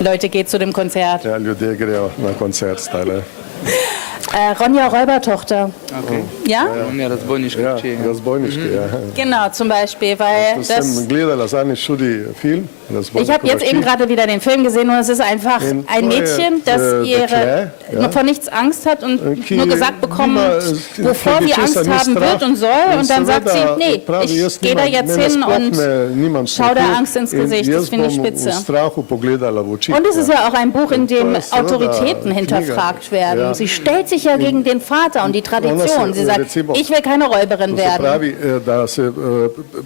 Leute, geht zu dem Konzert. Ja, ljudje grejo na koncert stale. Ronja Räubertochter. Okay. Ja? Ja, razbojniške Ja, hči. razbojniški, ja. Genau, zum Beispiel, weil Das das... sem gledala zadnjič tudi film. Ich habe jetzt eben gerade wieder den Film gesehen und es ist einfach ein Mädchen, das vor nichts Angst hat und nur gesagt bekommt, wovor sie Angst haben wird und soll. Und dann sagt sie, nee, ich gehe da jetzt hin und schau der Angst ins Gesicht. Das finde ich spitze. Und es ist ja auch ein Buch, in dem Autoritäten hinterfragt werden. Sie stellt sich ja gegen den Vater und die Tradition. Sie sagt, ich will keine Räuberin werden. Pravi, da se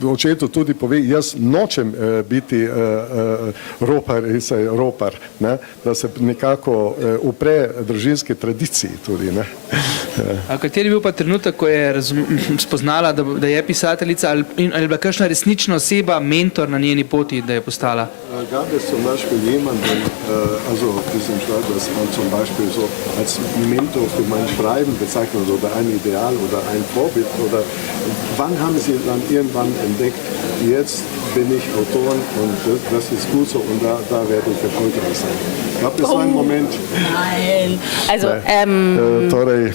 očetu tudi pove, jaz nočem biti ropar, ne? Da se nekako upre družinski tradiciji tudi. Ne? A kateri je bil pa trenutek, ko je spoznala, da je pisateljica, ali je bila kakšna resnična oseba, mentor na njeni poti, da je postala? Gab es zum Beispiel jemanden, also diesen Schreiber, das man zum Beispiel so als Mentor für mein Schreiben bezeichnet oder ein Ideal oder ein Vorbild? Oder wann haben Sie dann irgendwann entdeckt, jetzt bin ich Autor und das ist gut so und da werde ich erfolgreich sein? Gab es einen Moment? Nein. Also, Torej,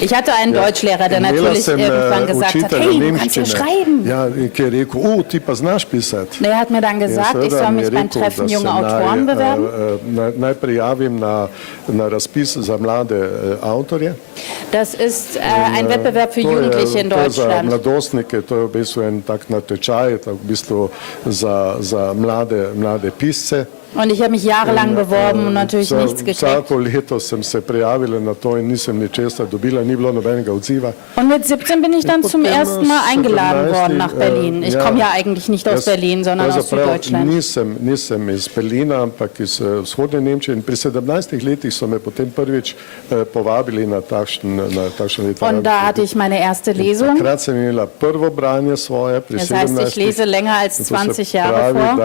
ich hatte einen Deutschlehrer, der natürlich irgendwann gesagt hat, hey, du kannst ja schreiben. Ja, ki je rekel, ti pa znaš pisati. Er hat mir dann gesagt, ich soll mich beim Treffen junger Autoren bewerben. Naj prijavim na razpis za mlade avtorje. Das ist ein Wettbewerb für Jugendliche in Deutschland. Za mladostnike, to je v bistvu en tak natečaj, v bistvu za mlade pisce. Und ich habe mich jahrelang beworben und natürlich nichts gekriegt. Vsako leto sem se prijavila na to in nisem ničesar dobila, ni bilo nobenega odziva. Und mit 17 bin ich dann zum ersten Mal eingeladen worden nach Berlin. Ich komme ja eigentlich nicht aus Berlin, sondern aus Süddeutschland. Nisem iz Berlina, ampak iz vzhodne Nemčije. In pri 17 letih so me potem prvič povabili na takšen literarni. Und da hatte ich meine erste Lesung. Takrat sem imela prvo branje svoje pri 17. Das heißt, ich lese länger als 20 Jahre vor.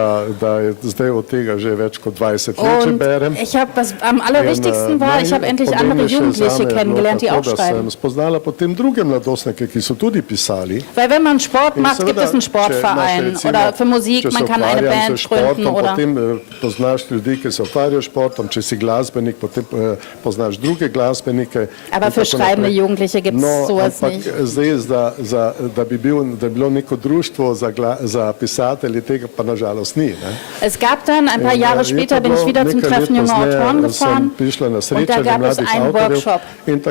Da je zdaj od tega že več kot 20 let že berem. Ich habe, was am allerwichtigsten war, ich habe endlich andere Jugendliche kennengelernt, die auch schreiben. Sem spoznala potem druge mladostnike, ki so tudi pisali. Weil wenn man Sport macht, gibt es einen Sportverein oder für Musik, man kann eine Band gründen oder... Potem poznaš ljudi, ki se ukvarjajo s športom, če si glasbenik, potem poznaš druge glasbenike. Aber für schreibende Jugendliche gibt es sowas nicht. Zdaj, da bi bilo neko društvo za pisatelje, tega pa nažalost ni. Es gab dann ein paar Jahre später bin ich wieder zum Treffen junger Autoren gefahren und da gab es einen Workshop. Und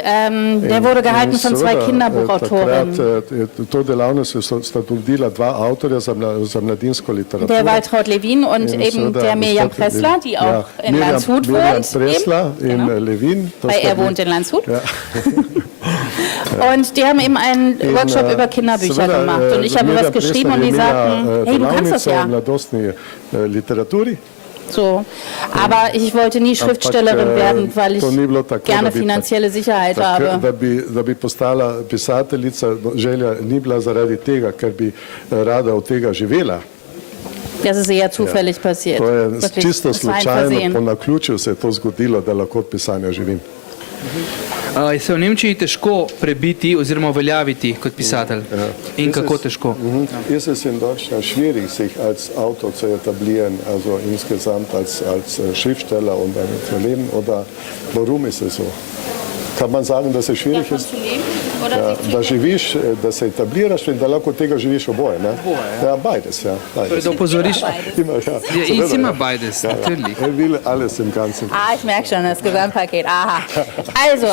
der wurde gehalten von zwei Kinderbuchautorinnen. Der Waltraud Levin und eben der Mirjam Pressler, die auch in Landshut wohnt. Weil er wohnt in Landshut. Und die haben eben einen Workshop über Kinderbücher gemacht. Und ich habe was geschrieben und die sagten, hey, du kannst das ja. So. Aber ich wollte nie Schriftstellerin werden, weil ich gerne finanzielle Sicherheit habe. Da bi postala pisateljica, želja ni bila zaradi tega, ker bi rada od tega živela. Das ist eher zufällig passiert. To je čisto slučajno, po naključju se je to zgodilo, da lahko od pisanja živim. Je se v Nemčiji težko prebiti oziroma uveljaviti kot pisatelj? In kako težko? Ist es in Deutschland schwierig, sich als Autor zu etablieren, also insgesamt als Schriftsteller und damit zu leben? Oder warum ist es so? Kann man sagen, dass es schwierig ist? Da živiš, da se etabliraš in da lahko tega živiš oboje, ne? Ja, beides, ja. Da opozoriš. Ich immer beides, natürlich. Er will alles im Ganzen. Ich merke schon, das Gesamtpaket. Aha. Also,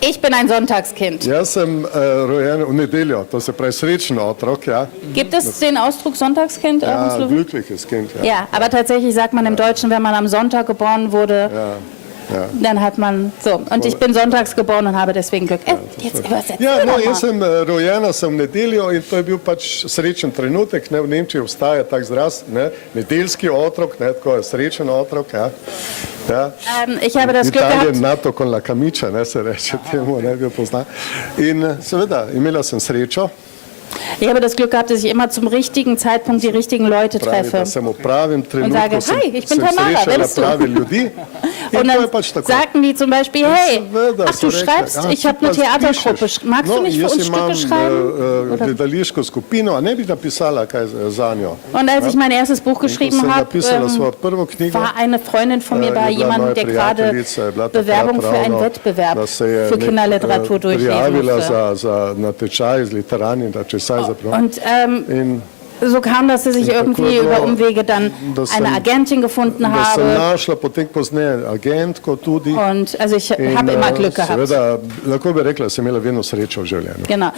ich bin ein Sonntagskind. Jaz sem rojen v nedeljo, to se pravi srečen otrok, ja. Gibt es den Ausdruck Sonntagskind? Ja, glückliches Kind, ja. Ja, aber tatsächlich sagt man im Deutschen, wenn man am Sonntag geboren wurde, Ja. Dann hat man so. Und ich bin sonntags geboren und habe deswegen Glück. Jetzt übersetzt. Ja, no, jaz sem rojena sem v nedeljo in to je bil pač srečen trenutek. Ne, v Nemčiji obstaja tak izraz, ne, nedeljski otrok, ne, tako je srečen otrok. Ja. Ja. Ich habe das Glück gehabt. Italien nato con la camicia, ne, se reče temu, ne bi poznal. In seveda, imela sem srečo. Ich habe das Glück gehabt, dass ich immer zum richtigen Zeitpunkt die richtigen Leute treffe. Und sage, hi, ich bin Tamara, wer bist du? Und dann sagten die zum Beispiel, hey, ach, du schreibst, ich habe eine Theatergruppe, magst du nicht für uns Stücke schreiben? Und als ich mein erstes Buch geschrieben habe, war eine Freundin von mir da, jemand, der gerade Bewerbung für einen Wettbewerb für Kinderliteratur durchlesen musste. Und so kam das, dass ich irgendwie über Umwege dann eine Agentin gefunden habe. Und also ich habe immer Glück gehabt. Genau.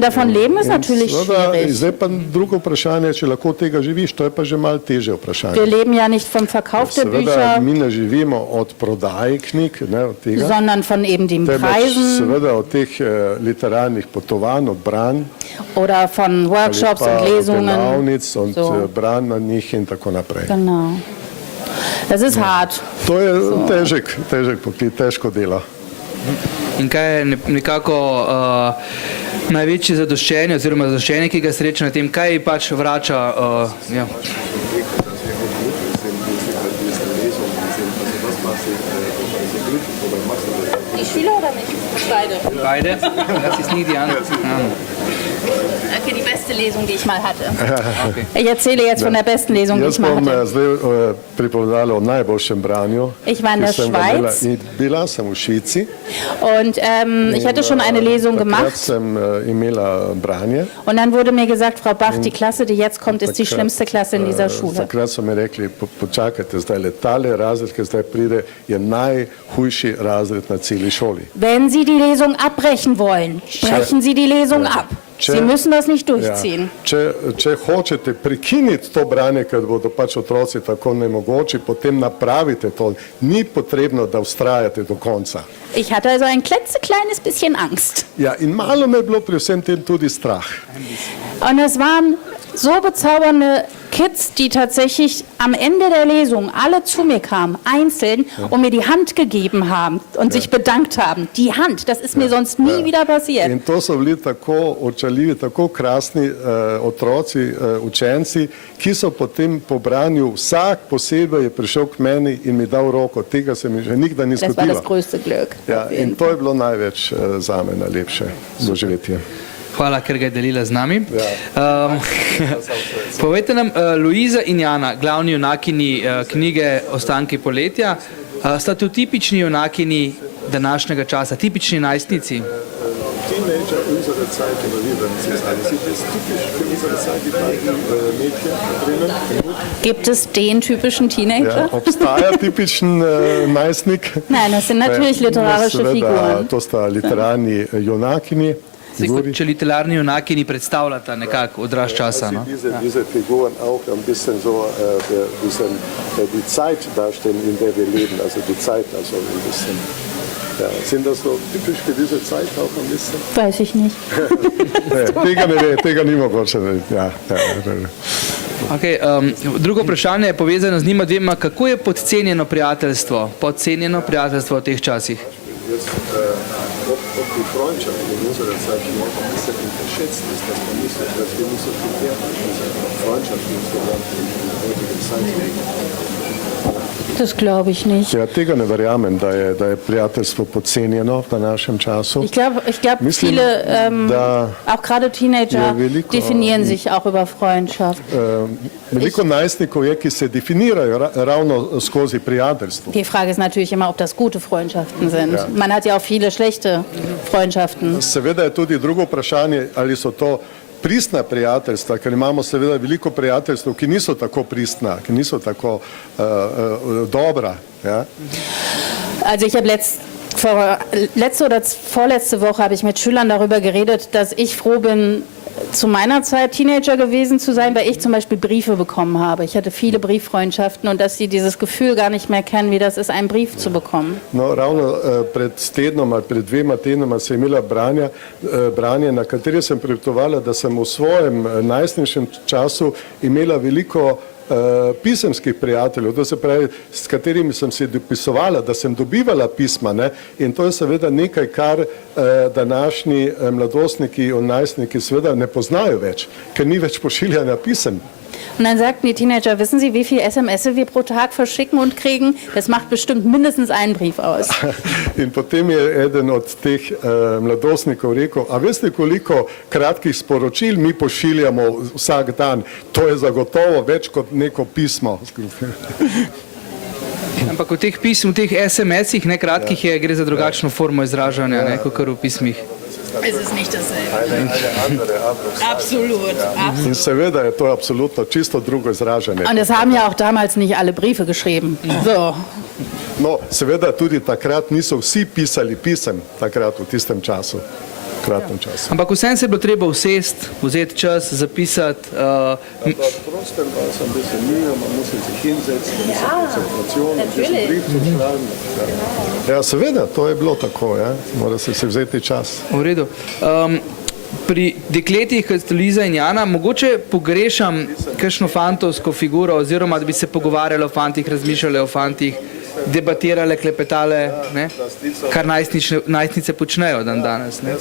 Davon leben ist natürlich schwierig. Wir leben ja nicht vom Verkauf der Bücher, sondern von eben den Preisen oder von Workshops und Lesungen. So. Genau. Das ist hart. To je težek poklic, težko delo. In kaj je nekako največje zadoščenje oziroma zadoščenje, ki ga sreča na tem, kaj pač vrača? Ja. Die Schüler oder nicht? Beide. Beide? Das ist nie die Antwort. Okay, die beste Lesung, die ich mal hatte. Okay. Ich erzähle jetzt von der besten Lesung, die ich mal hatte. Ich war in der Schweiz und ich hatte schon eine Lesung gemacht. Und dann wurde mir gesagt, Frau Bach, die Klasse, die jetzt kommt, ist die schlimmste Klasse in dieser Schule. Wenn Sie die Lesung abbrechen wollen, brechen Sie die Lesung ab. Sie müssen das nicht durchziehen. Če hočete prekiniti to branje, ker bodo pač otroci tako nemogoči, potem napravite to. Ni potrebno, da vztrajate do konca. Ich hatte also ein klitzekleines bisschen Angst. Ja, in malo me je bilo pri vsem tem tudi strah. Und es waren so bezaubernde Kids, die tatsächlich am Ende der Lesung alle zu mir kamen, einzeln, und mir die Hand gegeben haben und sich bedankt haben. Die Hand, das ist mir sonst nie wieder passiert. In to so bili tako očaljivi, tako krasni otroci, učenci, ki so potem po branju vsak posebej je prišel k meni in mi dal roko. Tega se mi že nikdar ni zgodilo. Das war das größte Glück. Ja, in to je bilo največ zame najlepše doživetje. Hvala, ker ga je delila z nami. Povejte nam, Luiza in Jana, glavni junakini knjige Ostanki poletja, sta to tipični junakini današnjega časa, tipični najstnici? Teenager unserer Zeit, oder wie würden Sie sagen? Sind das typisch für unsere Zeit, die beiden Mädchen drinnen? Gibt es den typischen Teenager? Ja, obstaja typischen najstnik? Nein, das sind natürlich literarische Figuren. To sta literarni junakini. Če literarni junakini predstavljata nekako odraz časa. No? Diese Figuren auch ein bisschen so die Zeit darstellen, in der wir leben, also die Zeit, also ein bisschen. Ja, sind das so typisch für diese Zeit auch ein bisschen? Weiß ich nicht. Tega ni mogoče. Ja. Okay, drugo vprašanje je povezano z njima dvema. Kako je podcenjeno prijateljstvo v teh časih? Ob die Freundschaft in unserer Zeit noch ein bisschen unterschätzt ist, dass wir nicht so viel Wert an dieser Freundschaft insgesamt in der heutigen Zeit legen. Das glaube ich nicht. Ja, tega ne verjamem, da je prijateljstvo podcenjeno v današnjem času. Ich glaube, viele, auch gerade Teenager, definieren sich auch über Freundschaft. Veliko najstnikov je, ki se definirajo ravno skozi prijateljstvo. Die Frage ist natürlich immer, ob das gute Freundschaften sind. Ja. Man hat ja auch viele schlechte Freundschaften. Seveda je tudi drugo vprašanje, ali so to pristna prijateljstva, ker imamo seveda veliko prijateljstv, ki niso tako pristna, ki niso tako dobra. Ja? Also ich habe letzte oder vorletzte Woche habe ich mit Schülern darüber geredet, dass ich froh bin, zu meiner Zeit Teenager gewesen zu sein, weil ich zum Beispiel Briefe bekommen habe. Ich hatte viele Brieffreundschaften und dass sie dieses Gefühl gar nicht mehr kennen, wie das ist, einen Brief zu bekommen. No, ravno pred tednom ali pred 2 tednoma sem imela branje, na kateri sem pripovedovala, da sem v svojem najstniškem času imela veliko pisemskih prijateljev, to se pravi, s katerimi sem se dopisovala, da sem dobivala pisma, ne? In to je seveda nekaj, kar današnji mladostniki in najstniki seveda ne poznajo več, ker ni več pošiljanja pisem. Und dann sagten die Teenager, wissen Sie, wie viele SMS wir pro Tag verschicken und kriegen? Das macht bestimmt mindestens einen Brief aus. In potem je eden od teh mladostnikov rekel, a veste, koliko kratkih sporočil mi pošiljamo vsak dan? To je zagotovo več kot neko pismo. Ampak v teh pismih, v teh SMS-ih, ne kratkih, gre za drugačno formo izražanja, ne, kot v pismih. Es ist nicht dasselbe. Absolut. In seveda je to absolutno čisto drugo izražanje. Und es haben ja auch damals nicht alle Briefe geschrieben. So. No, seveda tudi takrat niso vsi pisali pisem, takrat v tistem času. Ampak vsem se je bilo treba usesti, vzeti čas, zapisati. Prosten pa sem bil se mijam, musím se hinsetzen, koncentracijo, brief zu schreiben. Ja, seveda, to je bilo tako, ja. Mora se vzeti čas. V redu. Pri dekletih, kot sta Luiza in Jana, mogoče pogrešam kakšno fantovsko figuro, oziroma da bi se pogovarjali o fantih, razmišljali o fantih, debatirale, klepetale, ne? Kar najstnice počnejo dan danes. Ne?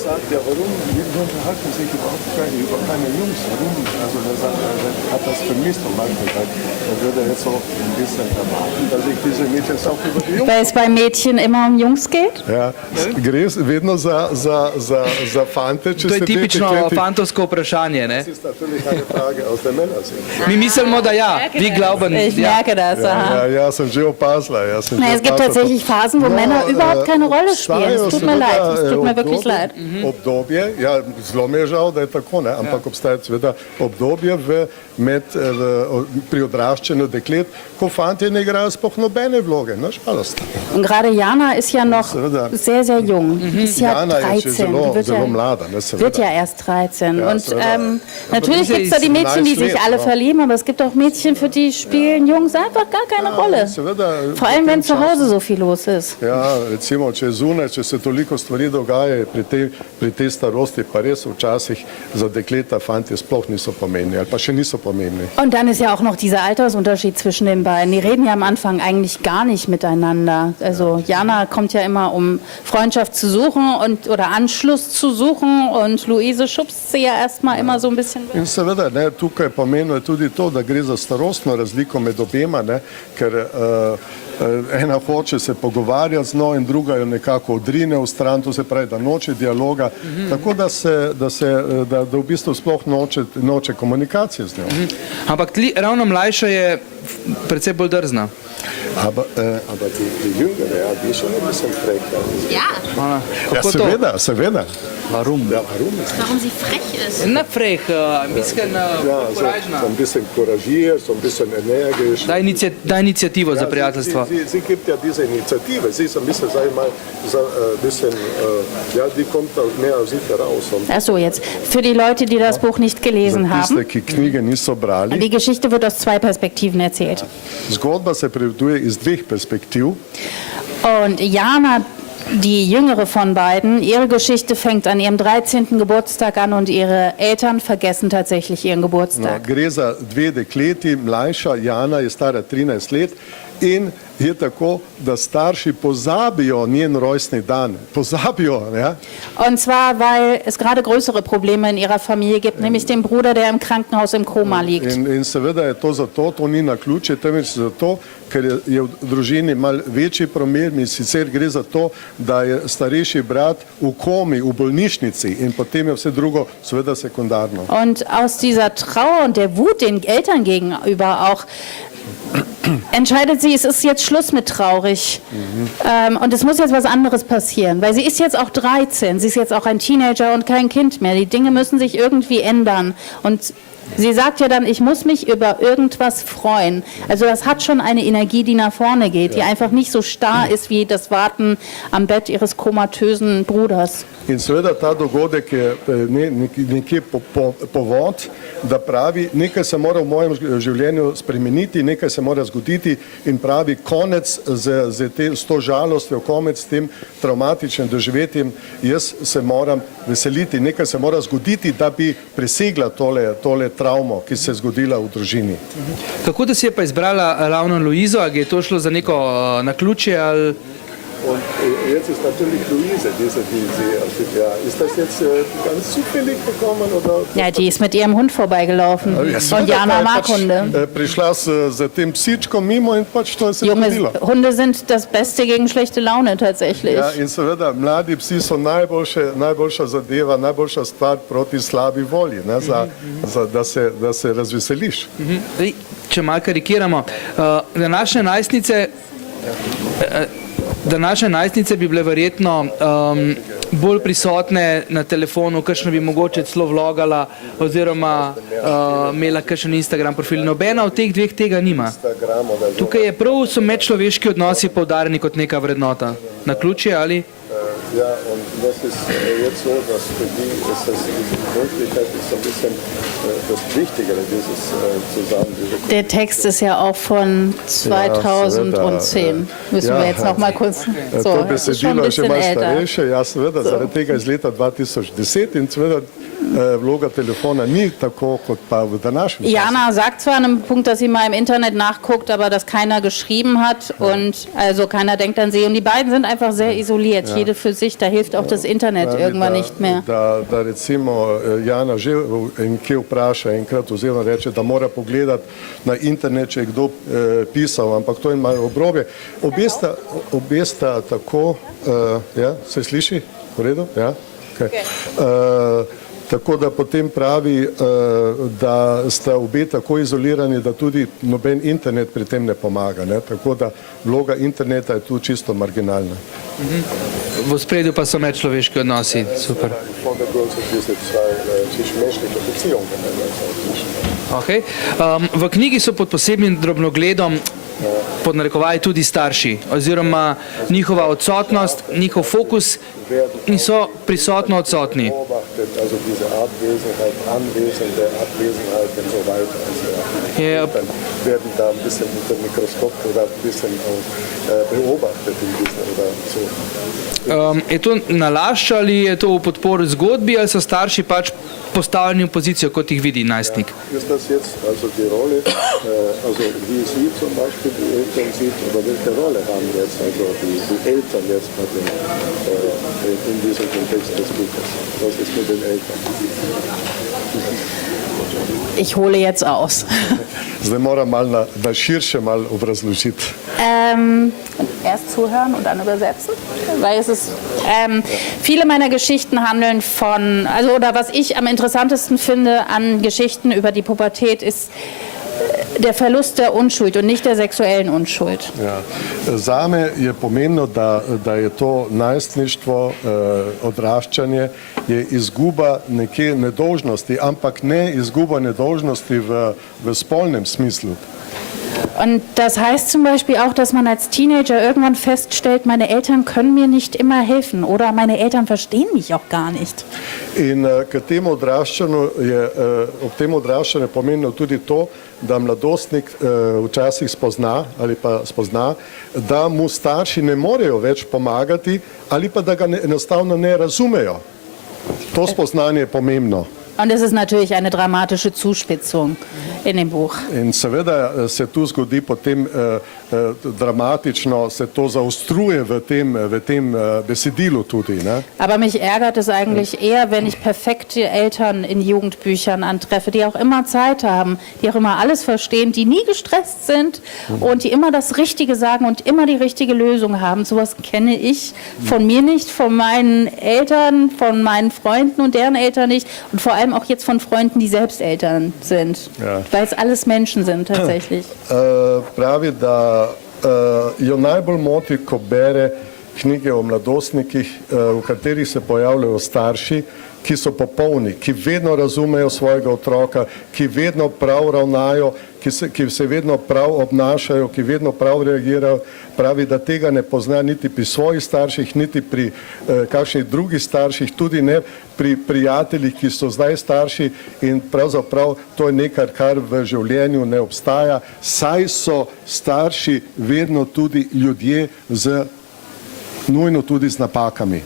Weil es bei Mädchen immer um Jungs geht? Ja, gre vedno za fante. To je tipično fantovsko vprašanje. Ne? Mi mislimo, da ja, vi glauben. Ich merke das. Ja, sem že opazila. Es gibt tatsächlich Phasen, wo Männer überhaupt keine Rolle spielen. Es tut mir leid, es tut mir wirklich leid. Obdobje, ja, zelo mi je žal, da je tako, ne? Ampak obstaja seveda obdobje pri odraščanju deklet, ko fantje ne igrajo sploh nobene vloge, na žalost. Und gerade Jana ist ja noch sehr, sehr jung. Die ist ja 13. Die wird ja erst 13. Und natürlich gibt es da die Mädchen, die sich alle verlieben, aber es gibt auch Mädchen, für die spielen Jungs einfach gar keine Rolle. Vor allem, wenn zu Hause so viel los ist. Ja, recimo, če se toliko stvari dogaja pri tej starosti, pa res včasih za dekleta fantje sploh niso pomembni, ali pa še niso pomembni. Und dann ist ja auch noch dieser Altersunterschied zwischen den beiden. Die reden ja am Anfang eigentlich gar nicht miteinander. Also Jana kommt ja immer, um Freundschaft zu suchen oder Anschluss zu suchen, und Luise schubst sie ja erstmal immer so ein bisschen weg. In seveda, ne, tukaj pomeni tudi to, da gre za starostno razliko med obema, ne, ker ena hoče se pogovarjati z njo in druga jo nekako odrine v stran, to se pravi, da noče dialoga, tako da v bistvu sploh noče komunikacije z njo. Ampak ravno mlajša je precej bolj drzna. Aber die Jüngere, die ist schon ein bisschen frech. Ja. Ja, seveda. Warum? Ja, warum? Warum sie frech ist. Na frech, ein bisschen couragener. So ein bisschen couragiert, so ein bisschen energisch. Da Initiativo za prijateljstvo. Sie gibt ja diese Initiative. Sie ist ein bisschen, sag ich mal, die kommt mehr aus sich heraus. Ach so, jetzt. Für die Leute, die das Buch nicht gelesen haben. Die Geschichte wird aus zwei Perspektiven erzählt. Zgodba se pripoveduje iz dveh perspektiv. Und Jana, die jüngere von beiden, ihre Geschichte fängt an ihrem 13. Geburtstag an und ihre Eltern vergessen tatsächlich ihren Geburtstag. Gre za dve dekleti, mlajša Jana je stara 13 let in je tako, da starši pozabijo njen rojstni dan. Pozabijo, ja. Und zwar, weil es gerade größere Probleme in ihrer Familie gibt, nämlich den Bruder, der im Krankenhaus im Koma liegt. In seveda je to zato, to ni naključje, temveč zato, ker je v družini mal večji problem, in sicer gre za to, da je starejši brat v komi, v bolnišnici, in potem je vse drugo seveda sekundarno. Und aus dieser Trauer und der Wut den Eltern gegenüber auch entscheidet sie, es ist jetzt Schluss mit traurig. Und es muss jetzt was anderes passieren, weil sie ist jetzt auch 13, sie ist jetzt auch ein Teenager und kein Kind mehr. Die Dinge müssen sich irgendwie ändern. Und sie sagt ja dann, ich muss mich über irgendwas freuen. Also das hat schon eine Energie, die nach vorne geht, die einfach nicht so starr ist wie das Warten am Bett ihres komatösen Bruders. In seveda ta dogodek je nekje povod, da pravi, nekaj se mora v mojem življenju spremeniti, nekaj se mora zgoditi, in pravi, konec s to žalostjo, konec s tem traumatičnim doživetjem, jaz se moram veseliti, nekaj se mora zgoditi, da bi presegla tole travmo, ki se je zgodila v družini. Kako da si je pa izbrala ravno Luizo, ali je to šlo za neko naključje ali... Und jetzt ist natürlich Luise, die sie ja, ist das jetzt ganz zufällig bekommen? Oder? Ja, die ist mit ihrem Hund vorbeigelaufen. Und Jana mag Hunde. Prišla s tem psičkom mimo in pač to se je Junge zgodilo. Hunde sind das Beste gegen schlechte Laune tatsächlich. Ja, in seveda, mladi psi so najboljša zadeva, najboljša stvar proti slabi volji, ne, da se razveseliš. Če malo karikiramo, današnje najstnice bi bile verjetno bolj prisotne na telefonu, kakšno bi mogoče celo vlogala oziroma imela kakšen Instagram profil. Nobena od teh dveh tega nima. Tukaj je prav, so medčloveški odnosi poudarjeni kot neka vrednota. Naključje ali? Ja, und das ist jetzt so, dass für die ist das die Möglichkeit ist so ein bisschen das Wichtigere dieses Zusammenleben. Der Text ist ja auch von 2010. Müssen wir jetzt noch mal kurz... So, to besedilo je še malo starejše, ja seveda, zaradi tega iz leta 2010 in seveda vloga telefona ni tako kot pa v današnjem času. Jana sagt zwar an einem Punkt, dass sie mal im Internet nachguckt, aber dass keiner geschrieben hat und also keiner denkt an sie. Und die beiden sind einfach sehr isoliert, jede für sich. Da hilft auch das Internet irgendwann nicht mehr. Da recimo Jana že kje vpraša enkrat oziroma reče, da mora pogledati na internet, če je kdo pisal, ampak to je malo obrobje. Obe sta tako, ja, se sliši? V redu? Ja? Okay. Tako da potem pravi, da sta obe tako izolirani, da tudi noben internet pri tem ne pomaga. Ne? Tako da vloga interneta je tu čisto marginalna. V ospredju pa so medčloveški odnosi. Super. Okay. V knjigi so pod posebnim drobnogledom pod narekovaji tudi starši oziroma njihova odsotnost, njihov fokus niso prisotno odsotni. Je to nalašč ali je to v podporo zgodbi ali so starši pač postavljeni v pozicijo, kot jih vidi najstnik? Ich hole jetzt aus. Zdaj moram malo na širše malo obrazložiti. Erst zuhören und dann übersetzen, weil es ist, viele meiner Geschichten handeln von, also oder was ich am interessantesten finde an Geschichten über die Pubertät ist der Verlust der Unschuld und nicht der sexuellen Unschuld. Ja. Zame je pomembno, da je to najstništvo, odraščanje, je izguba neke nedolžnosti, ampak ne izguba nedolžnosti v spolnem smislu. Und das heißt zum Beispiel auch, dass man als Teenager irgendwann feststellt, meine Eltern können mir nicht immer helfen oder meine Eltern verstehen mich auch gar nicht. In k temu odraščanju je ob tem odraščanju pomembno tudi to, da mladostnik včasih spozna ali pa spozna, da mu starši ne morejo več pomagati ali pa da ga enostavno ne razumejo. To spoznanje je pomembno. Und es ist natürlich eine dramatische Zuspitzung in dem Buch. In seveda se tu zgodi potem dramatično, se to zaostruje v tem besedilu tudi. Ne? Aber mich ärgert es eigentlich eher, wenn ich perfekte Eltern in Jugendbüchern antreffe, die auch immer Zeit haben, die auch immer alles verstehen, die nie gestresst sind und die immer das Richtige sagen und immer die richtige Lösung haben. Sowas kenne ich von mir nicht, von meinen Eltern, von meinen Freunden und deren Eltern nicht und vor allem auch jetzt von Freunden, die selbst Eltern sind, ja. Weil es alles Menschen sind tatsächlich. Pravi, da jo najbolj moti, ko bere knjige o mladostnikih, v katerih se pojavljajo starši, ki so popolni, ki vedno razumejo svojega otroka, ki vedno prav ravnajo, ki se vedno prav obnašajo, ki vedno prav reagirajo. Pravi, da tega ne pozna niti pri svojih starših, niti pri kakšnih drugih starših, tudi ne pri prijateljih, ki so zdaj starši in pravzaprav to je nekaj, kar v življenju ne obstaja, saj so starši vedno tudi ljudje nujno tudi z napakami.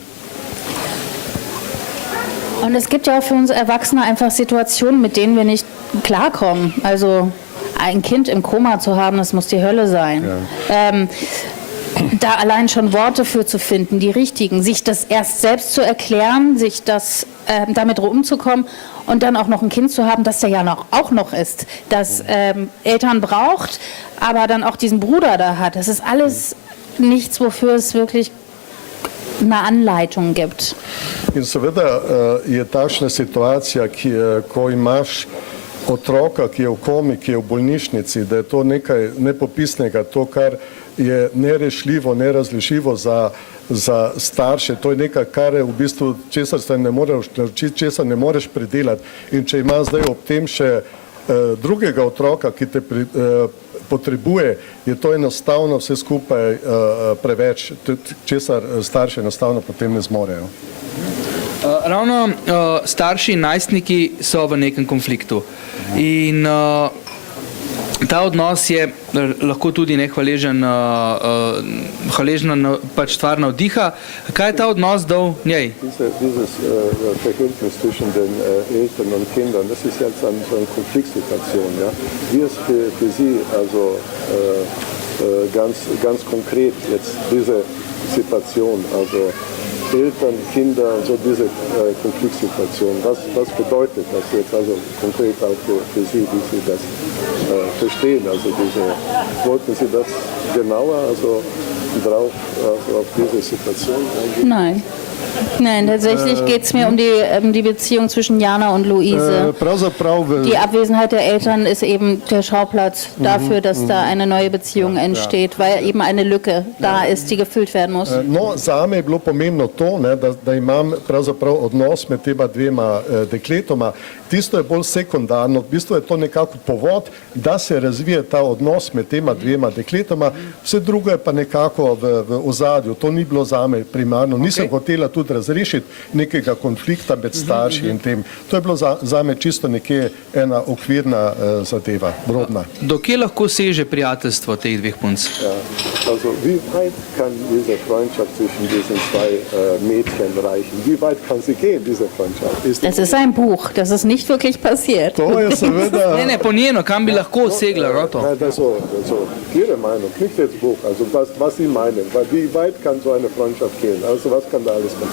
Und es gibt ja auch für uns Erwachsene einfach Situationen, mit denen wir nicht klarkommen. Also ein Kind im Koma zu haben, das muss die Hölle sein. Ja. Da allein schon Worte für zu finden, die richtigen, sich das erst selbst zu erklären, sich das damit rumzukommen und dann auch noch ein Kind zu haben, das da ja auch noch ist, das Eltern braucht, aber dann auch diesen Bruder da hat. Das ist alles nichts, wofür es wirklich eine Anleitung gibt. In seveda je takšna situacija, ko imaš otroka, ki je v komi, ki je v bolnišnici, da je to nekaj nepopisnega, to, kar je nerešljivo, nerazložljivo za starše. To je nekaj, kar je v bistvu, česar se ne moreš naučiti, česar ne moreš predelati. In če ima zdaj ob tem še drugega otroka, ki te potrebuje, je to enostavno vse skupaj preveč, česar starši enostavno potem ne zmorejo. Ravno starši in najstniki so v nekem konfliktu. In ta odnos je lahko tudi nehvaležna pač stvar navdiha. Kaj je ta odnos dal njej? Dieses Verhältnis zwischen den Eltern und Kindern, das ist jetzt so eine Konfliktsituation. Ja? Wie ist für Sie also ganz konkret jetzt diese Situation, also Eltern, Kinder, so diese Konfliktsituation. Was bedeutet das jetzt also konkret auch für Sie, wie Sie das verstehen? Also wollten Sie das genauer also drauf auf diese Situation eingehen? Nein, tatsächlich geht es mir um die Beziehung zwischen Jana und Luise. Die Abwesenheit der Eltern ist eben der Schauplatz dafür, dass da eine neue Beziehung entsteht, weil eben eine Lücke da ist, die gefüllt werden muss. No, zame je bilo pomembno to, ne, da imam pravzaprav odnos med tema dvema dekletoma. Tisto je bolj sekundarno, v bistvu je to nekako povod, da se razvije ta odnos med tema dvema dekletoma, vse drugo je pa nekako v ozadju. To ni bilo zame primarno. Nisem hotela tudi razrešiti nekega konflikta med starši in tem. To je bilo zame čisto nekje ena okvirna zadeva, drobna. Dokje lahko seže prijateljstvo teh dveh punc? Ja, also wie weit kann diese Freundschaft zwischen diesen zwei Mädchen reichen? Wie weit kann sie gehen, diese Freundschaft? Das ist ein Buch, das ist nicht wirklich passiert. To je seveda... Ne, po njeno, kam bi lahko segla, to? Nein, das so, Ihre Meinung, nicht jetzt Buch, also was Sie meinen, wie weit kann so eine Freundschaft gehen, also was kann da alles passieren?